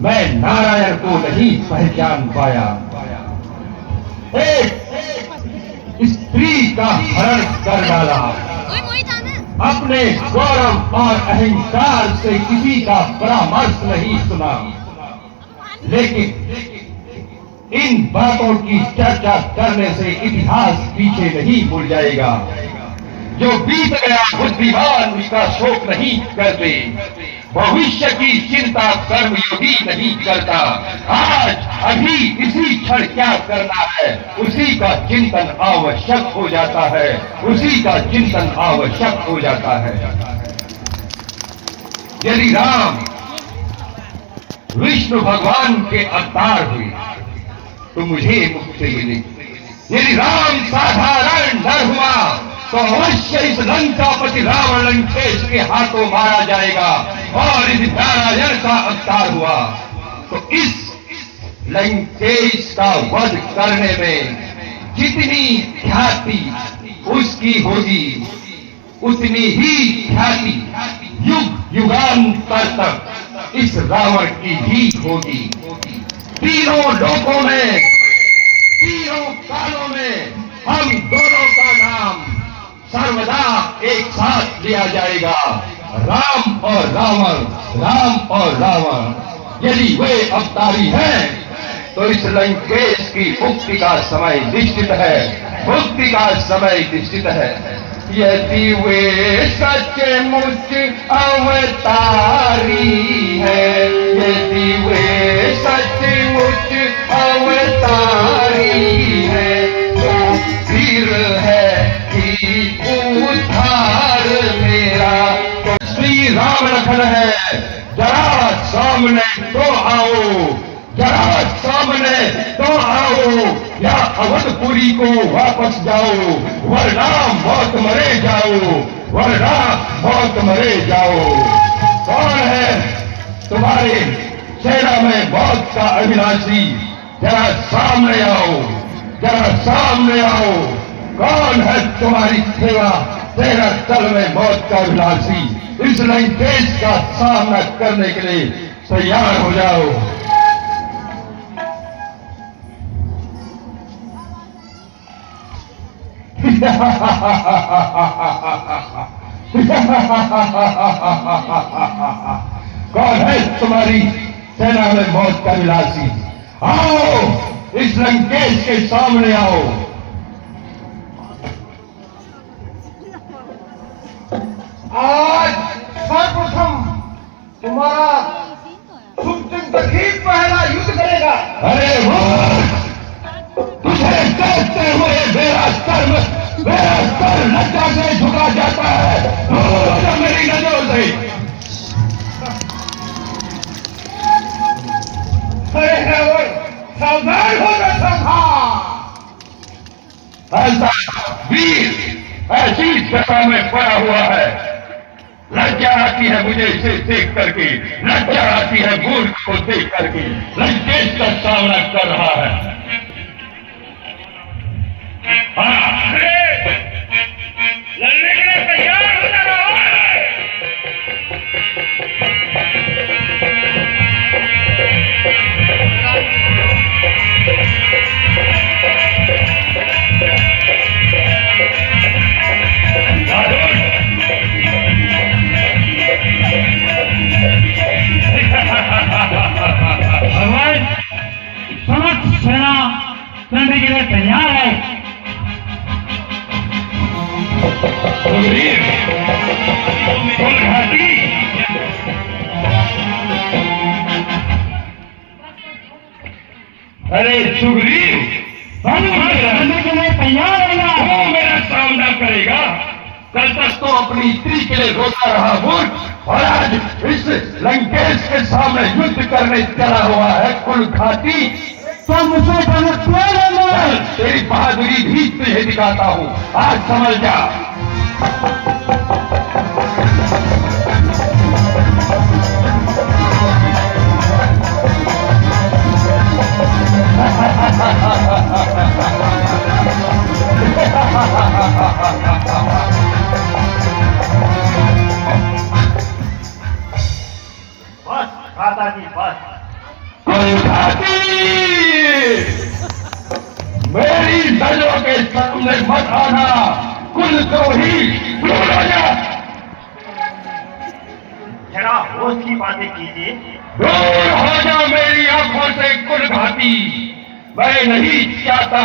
मैं नारायण को नहीं पहचान पाया। एक स्त्री का हरण कर डाला, अपने गौरव और अहंकार से किसी का परामर्श नहीं सुना। लेकिन इन बातों की चर्चा करने से इतिहास पीछे नहीं मुड़ जाएगा। जो बीत गया बुद्धिमान उसका शोक नहीं करते, भविष्य की चिंता कर्मयोगी नहीं करता। आज अभी इसी क्षण क्या करना है उसी का चिंतन आवश्यक हो जाता है, उसी का चिंतन आवश्यक हो जाता है। यदि राम विष्णु भगवान के अवतार हुए तो मुझे मुक्ति मिली। यदि राम साधारण नर हुआ तो अवश्य इस लंकापति रावण लंकेश के हाथों मारा जाएगा। और यदि नारायण का अवतार हुआ तो इस लंकेश का वध करने में जितनी ख्याति उसकी होगी उतनी ही ख्याति युग युगांतर तक इस रावण की भी होगी। तीनों लोकों में, तीनों कालों में हम दोनों का नाम सर्वदा एक साथ लिया जाएगा, राम और रावण, राम और रावण। यदि वे अवतारी हैं तो इस लंकेश की मुक्ति का समय निश्चित है, मुक्ति का समय निश्चित है। यदि वे सचमुच अवतारी है, यदि वे सचमुच अवतारी है तो फिर है कि उद्धार मेरा। तो श्री राम लखन है, जरा सामने तो आओ, जरा सामने तो आओ, या अवधपुरी को वापस जाओ, वरना मौत मरे जाओ, वरना मौत मरे जाओ। कौन है तुम्हारे सेना में मौत का अभिलाषी? जरा सामने आओ, जरा सामने आओ। कौन है तुम्हारी सेना तल में मौत का अभिलाषी? इस लंकेश का सामना करने के लिए तैयार हो जाओ। कौन है तुम्हारी सेना में मौत का विलासी? आओ, इस लंकेश के सामने आओ। आज सर्वप्रथम तुम्हारा सुखचिंतक पहला युद्ध करेगा। अरे वो तुझे देखते हुए मेरा सर लज्जा से झुका जाता है जब मेरी नजरों से। अरे सावधान हो गए, सावधान। ऐसा वीर ऐसी दशा में पड़ा हुआ है, लज्जा आती है मुझे इसे देख करके, लज्जा आती है मूर्ख को देख करके। लंकेश का सामना कर रहा है। लड़ने के लिए तैयार हो जा रहा है। भगवान समस्त सेना लड़ने के लिए तैयार है। अरे सुग्रीव, लड़ने के लिए तैयार है। वो मेरा सामना करेगा? कल तक तो अपनी स्त्री के लिए रोता रहा मूर्ख, और आज इस लंकेश के सामने युद्ध करने चला हुआ है कुलघाती। तो मुझे तेरी बहादुरी भी तुझे दिखाता हूँ, आज समझ जा। बस दादाजी, बस कुलघाती, मेरी नजरों के सामने मत आना, कुलद्रोही, दूर हो जा। जरा होश की बातें कीजिए। दूर हो जा मेरी आंखों से कुलघाती। मैं नहीं चाहता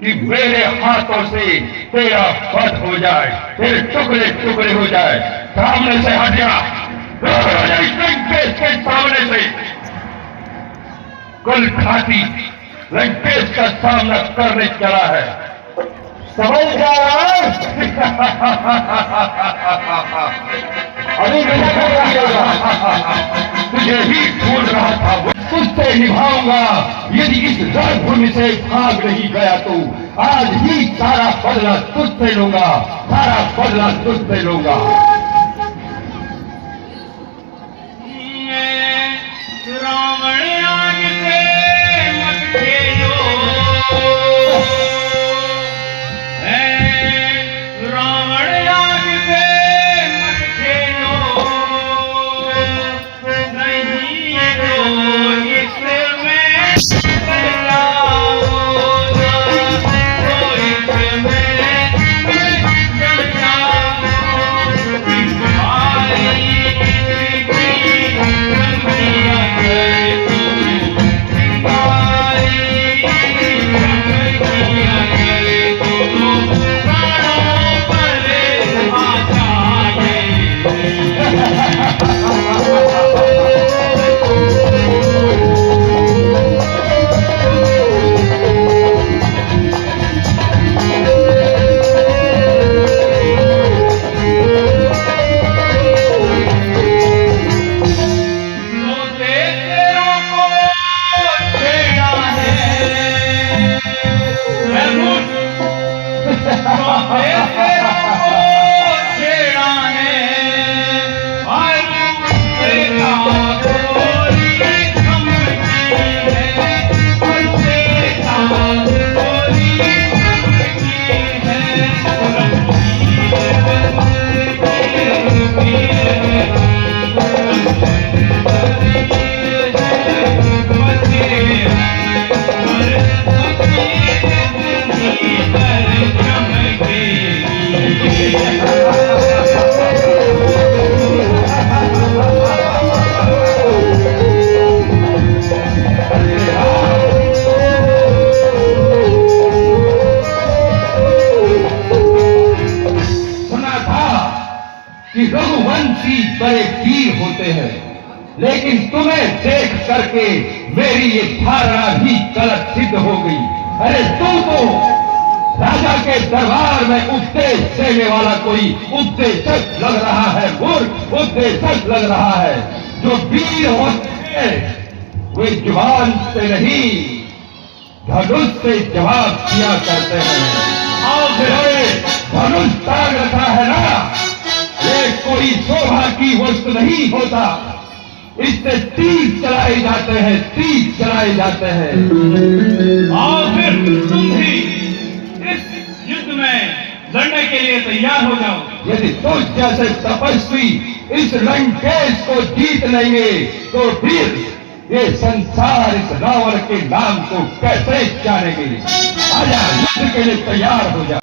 कि मेरे हाथों से तेरा वध हो जाए, तेरे टुकड़े टुकड़े हो जाए। सामने से हट जा, दूर हो जा इस लंकेश के सामने से। कुलघाती लंकेश का सामना करने चला है, समझ जा। अभी मेरा तुझे ही ढूंढ रहा था, तुझसे निभाऊंगा। यदि इस रणभूमि से भाग नहीं गया तो आज ही सारा बदला तुझसे लूंगा, सारा बदला तुझसे लूंगा। रावण आग से मत खेलो, रावण आग से मत खेलो, नहीं तो इसमें जला होगा, तो इसमें जला कि रघुवंशी बड़े वीर होते हैं, लेकिन तुम्हें देख करके मेरी ये धारणा भी गलत सिद्ध हो गई। अरे तुम तो राजा के दरबार में उपदेश देने वाला कोई उपदेशक लग रहा है, मूर्ख उपदेशक लग रहा है। जो वीर होते हैं वे जुबान से नहीं धनुष से जवाब दिया करते हैं। और धनुष ताग रखा है ना, ये कोई शोभा की वस्तु नहीं होता, इससे तीर चलाए जाते हैं, तीर चलाए जाते हैं। और फिर तुम भी इस युद्ध में लड़ने के लिए तैयार हो जाओ। यदि तुझ जैसे तपस्वी इस लंकेश को जीत लेंगे तो फिर ये संसार इस रावण के नाम को कैसे जानेंगे। आजा, युद्ध के लिए तैयार हो जा।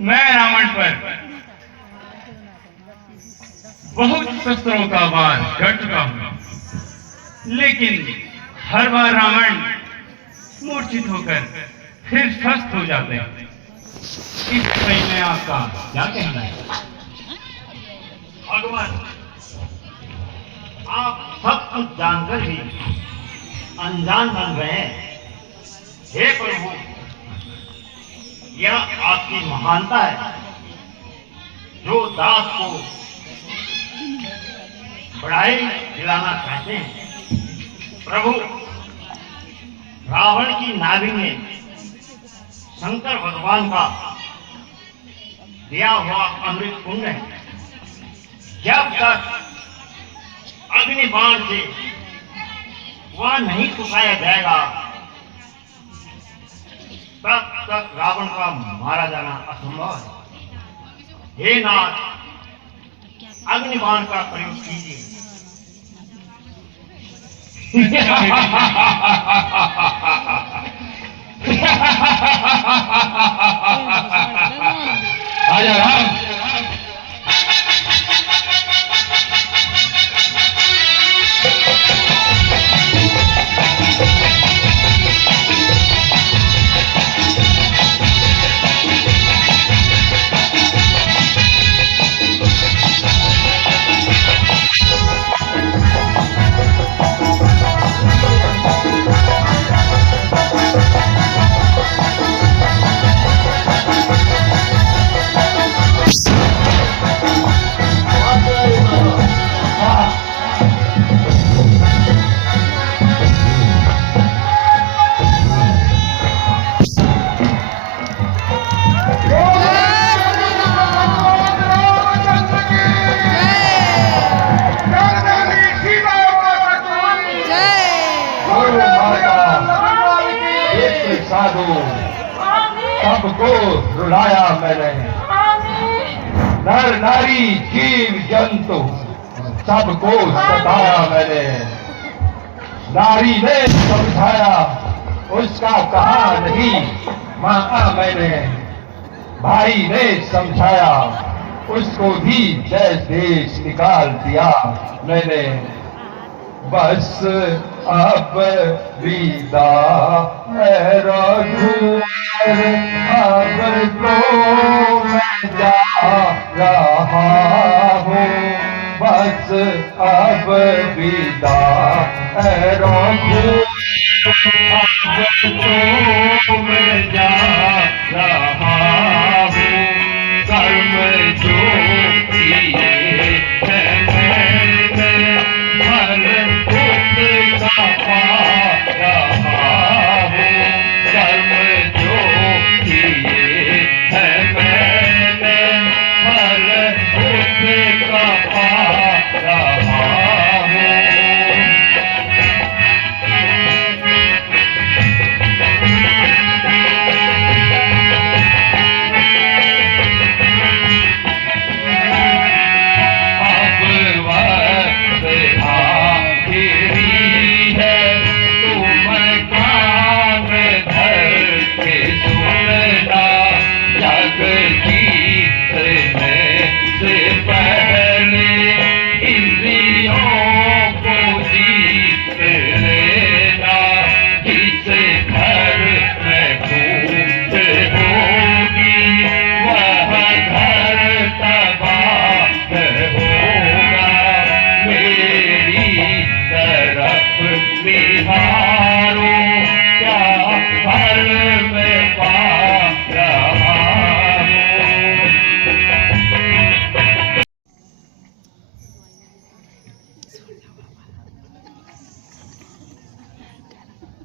मैं रावण पर बहुत शस्त्रों का वार कर चुका हूं, लेकिन हर बार रावण मूर्छित होकर फिर स्वस्थ हो जाते हैं। इस विषय में आपका क्या कहना है? भगवान आप सब कुछ जानकर भी अनजान बन रहे हैं। हे प्रभु, यह आपकी महानता है जो दास को बढ़ाई दिलाना चाहते हैं। प्रभु, रावण की नाभि में शंकर भगवान का दिया हुआ अमृत कुंड है। जब तक अग्नि बाण से वह नहीं सुखाया जाएगा तब तक रावण का मारा जाना असंभव है। हे नाथ, अग्निबाण का प्रयोग कीजिए। आजा राम। साधु सबको रुलाया मैंने, नर नारी जीव जंतु सबको सताया मैंने। नारी ने समझाया उसका कहा नहीं माना मैंने, भाई ने समझाया उसको भी देश देश निकाल दिया मैंने। बस अब विदा है रघुवर, अब तो मैं जा रहा हूँ। बस अब विदा है रघुवर, अब तो मैं जा रहा हूँ। कर्म जो किए हैं मैंने, हर उसका पा रहा हूँ। कर्म जो किए हैं मैंने, हर उसका पा रहा हूँ।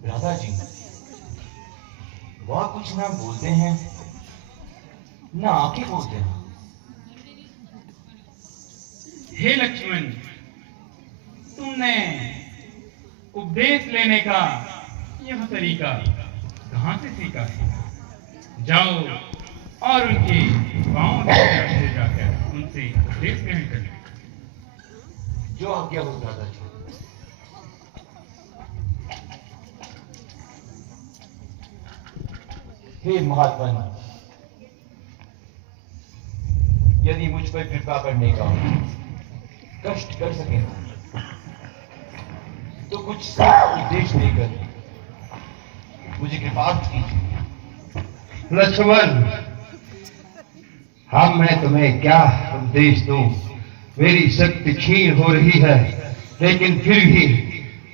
दादाजी, वह कुछ ना बोलते हैं ना आके बोलते हैं। हे लक्ष्मण, तुमने उपदेश लेने का यह तरीका कहाँ से सीखा है? जाओ और उनके पांव से जाकर उनसे उपदेश ग्रहण कर लो। जो आज्ञा हो दादाजी। हे महात्मा, यदि मुझ पर कृपा करने का कष्ट कर सके तो कुछ उपदेश देकर मुझे कृपार्थ कीजिए। लक्ष्मण, हम मैं तुम्हें क्या उपदेश दूं? मेरी शक्ति क्षीण हो रही है, लेकिन फिर भी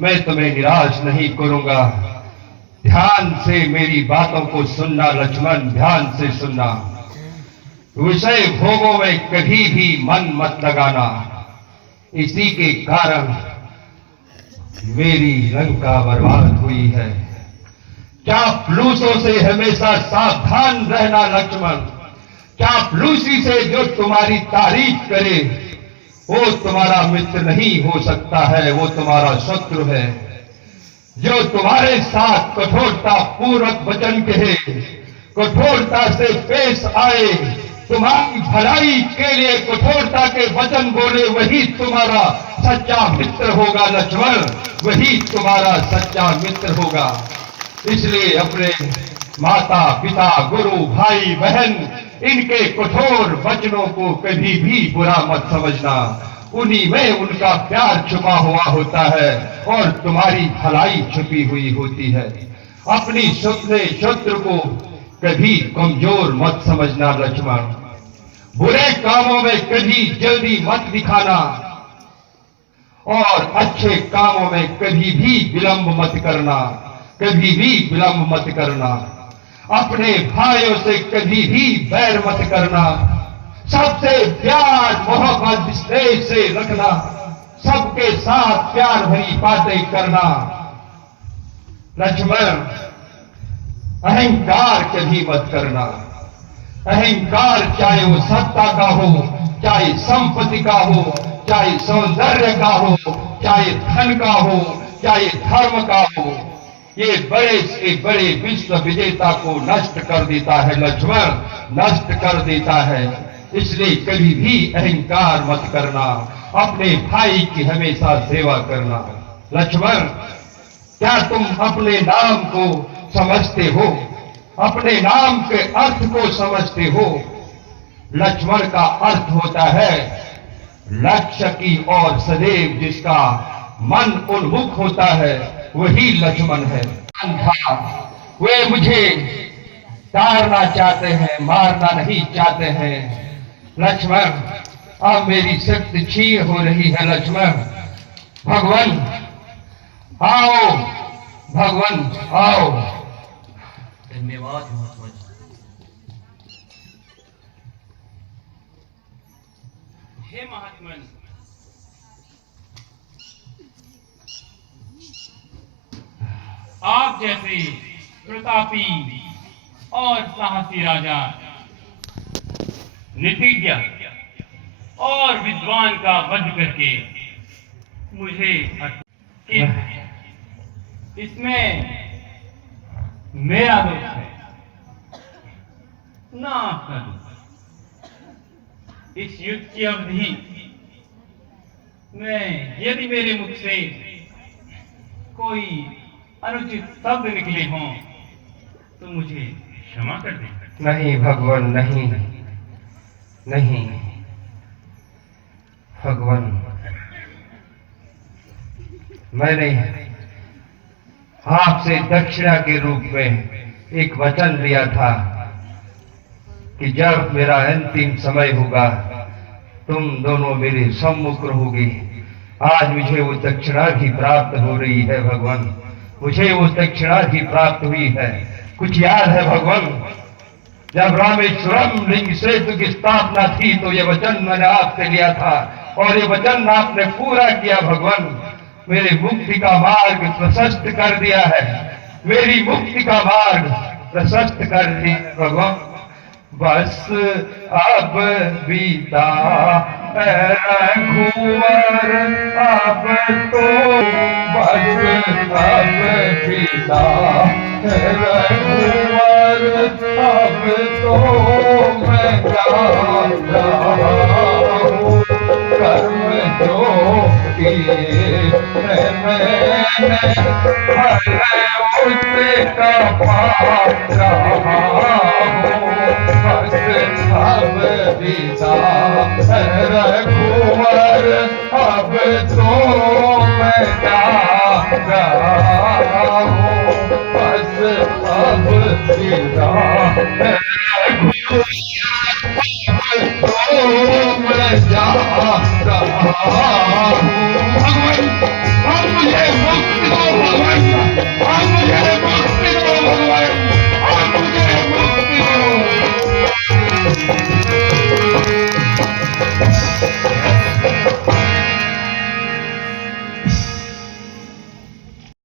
मैं तुम्हें निराश नहीं करूंगा। ध्यान से मेरी बातों को सुनना लक्ष्मण, ध्यान से सुनना। विषय भोगों में कभी भी मन मत लगाना। इसी के कारण मेरी लंका बर्बाद हुई है। चापलूसों से हमेशा सावधान रहना लक्ष्मण। चापलूसी से जो तुम्हारी तारीफ करे वो तुम्हारा मित्र नहीं हो सकता है, वो तुम्हारा शत्रु है। जो तुम्हारे साथ कठोरता पूर्वक वचन कहे, कठोरता से पेश आए, तुम्हारी भलाई के लिए कठोरता के वचन बोले, वही तुम्हारा सच्चा मित्र होगा लक्ष्मण, वही तुम्हारा सच्चा मित्र होगा। इसलिए अपने माता पिता, गुरु, भाई बहन, इनके कठोर वचनों को कभी भी बुरा मत समझना। उन्हीं में उनका प्यार छुपा हुआ होता है और तुम्हारी भलाई छुपी हुई होती है। अपनी अपने शत्रु को कभी कमजोर मत समझना लक्ष्मण। बुरे कामों में कभी जल्दी मत दिखाना और अच्छे कामों में कभी भी विलंब मत करना, कभी भी विलंब मत करना। अपने भाइयों से कभी भी बैर मत करना। सबसे प्यार मोहब्बत स्नेह से रखना। सबके साथ प्यार भरी बातें करना लक्ष्मण। अहंकार कभी मत करना। अहंकार चाहे वो सत्ता का हो, चाहे संपत्ति का हो, चाहे सौंदर्य का हो, चाहे धन का हो, चाहे धर्म का हो, ये बड़े से बड़े विश्व विजेता को नष्ट कर देता है लक्ष्मण, नष्ट कर देता है। इसलिए कभी भी अहंकार मत करना। अपने भाई की हमेशा सेवा करना लक्ष्मण। क्या तुम अपने नाम को समझते हो? अपने नाम के अर्थ को समझते हो? लक्ष्मण का अर्थ होता है लक्ष्य की ओर सदैव जिसका मन उन्मुख होता है, वही लक्ष्मण है। वे मुझे तारना चाहते हैं, मारना नहीं चाहते हैं लक्ष्मण। अब मेरी शक्ति क्षीण हो रही है लक्ष्मण। भगवान आओ, भगवान आओ। धन्यवाद महात्मा जी। हे महात्मन, आप जैसे प्रतापी और साहसी राजा, नीतिज्ञ और विद्वान का वध करके मुझे इसमें मेरा दोष है, ना आपका दोष। इस युद्ध की अवधि में यदि मेरे मुख से कोई अनुचित शब्द निकले हों तो मुझे क्षमा कर दें। नहीं भगवान, नहीं नहीं भगवान, मैंने आपसे दक्षिणा के रूप में एक वचन लिया था कि जब मेरा अंतिम समय होगा तुम दोनों मेरे सम्मुख रहोगे। आज मुझे वो दक्षिणा भी प्राप्त हो रही है भगवान, मुझे वो दक्षिणा भी प्राप्त हुई है। कुछ याद है भगवान, जब रामेश्वरम लिंग सेतु की स्थापना थी तो ये वचन मैंने आपसे लिया था और ये वचन आपने पूरा किया भगवान। मेरे मुक्ति का मार्ग प्रशस्त कर दिया है, मेरी मुक्ति का मार्ग प्रशस्त कर दिया भगवान। बस अब बीता रघुवर अब तो, बस अब बीता रघुवर अब तो मैं जा रहा हूँ। कर्म जो किए मैंने उसका पा रहा हूँ। बस अब बीता रघुवर अब तो मैं जा रहा हूँ। बस अब बीता रघुवर अब तो मैं जा रहा हूँ।